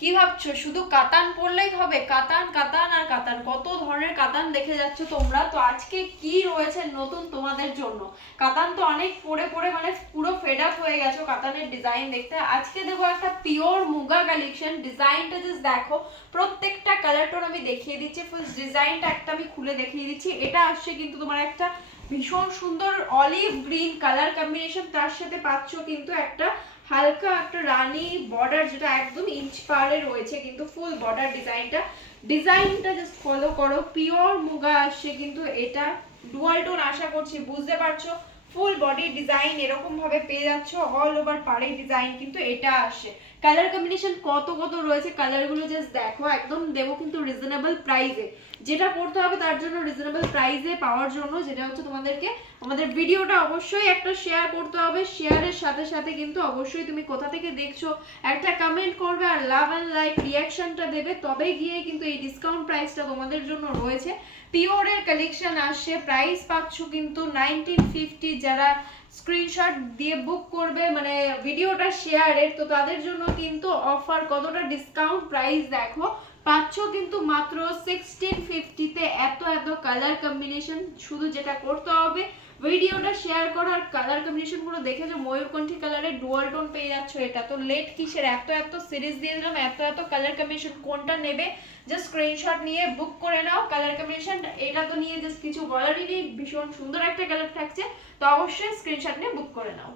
কি ভাবছো শুধু কাতান পরলেই হবে? কাতান কাতান আর কাতান, কত ধরনের কাতান দেখে যাচ্ছ তোমরা। তো আজকে কি রয়েছে নতুন তোমাদের জন্য? কাতান তো অনেক পরে পরে মানে পুরো ফেড আপ হয়ে গেছো কাতানের ডিজাইন দেখতে। আজকে দেবো একটা পিওর মুগা কালেকশন। ডিজাইনটা জাস্ট দেখো, প্রত্যেকটা কালার টোন আমি দেখিয়ে দিচ্ছি। ফার্স্ট ডিজাইনটা একটা আমি খুলে দেখিয়ে দিচ্ছি। এটা আসছে কিন্তু তোমার একটা ভীষণ সুন্দর অলিভ গ্রিন কালার কম্বিনেশন, তার সাথে পাচ্ছ কিন্তু একটা হালকা একটা রানী বর্ডার, যেটা একদম ইঞ্চ পারে রয়েছে কিন্তু ফুল বর্ডার ডিজাইনটা জাস্ট ফলো করো। পিওর মুগা আসছে কিন্তু এটা, ডুয়াল টোন আশা করছি বুঝতে পারছো। ফুল বডি ডিজাইন এরকম ভাবে পেয়ে যাচ্ছ, অল ওভার পাড়ে ডিজাইন কিন্তু এটা আসে। কালার কম্বিনেশন কত কত রয়েছে, কালারগুলো জাস্ট দেখো। একদম দেবো কিন্তু রিজনেবল প্রাইসে। যেটা করতে হবে তার জন্য রিজনেবল প্রাইসে পাওয়ার জন্য যেটা হচ্ছে তোমাদেরকে আমাদের ভিডিওটা অবশ্যই একটা শেয়ার করতে হবে। শেয়ারের সাথে সাথে কিন্তু অবশ্যই তুমি কোথা থেকে দেখছো একটা কমেন্ট করবে আর লাভ এন্ড লাইক রিঅ্যাকশনটা দেবে, তবে গিয়ে কিন্তু এই ডিসকাউন্ট প্রাইসটা তোমাদের জন্য রয়েছে। পিওরের কালেকশন আসছে, প্রাইস পাচ্ছ কিন্তু 1950। যারা স্ক্রিনশট দিয়ে বুক করবে মানে ভিডিওটা শেয়ারের, তো তাদের জন্য কিন্তু অফার কতটা ডিসকাউন্ট প্রাইস দেখো পাচ্ছ কিন্তু মাত্র 1650-তে। এত এত কালার কম্বিনেশন, শুধু যেটা করতে হবে ভিডিওটা শেয়ার করো আর কালার কম্বিনেশন গুলো দেখে যে ময়ূরকণ্ঠী কালারের ডুয়াল টোন পেয়ে যাচ্ছ। এটা তো লেট কিসের, এত এত সিরিজ দিয়ে দিলাম, এত এত কালার কম্বিনেশন, কোনটা নেবে জাস্ট স্ক্রিনশট নিয়ে বুক করে নাও। কালার কম্বিনেশন এটা তো নিয়ে জাস্ট কিছু বলারই নেই, ভীষণ সুন্দর একটা কালার থাকছে, তো অবশ্যই স্ক্রিনশট নিয়ে বুক করে নাও।